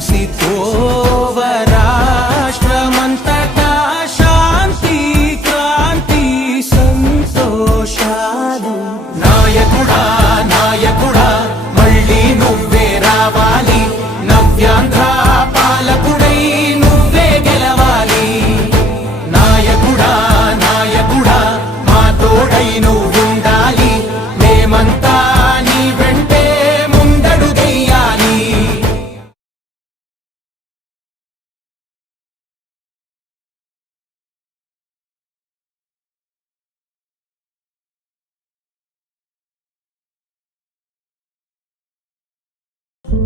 వెళ్ళి శాంతి క్రాంతి సంతోషాలు. నాయకుడా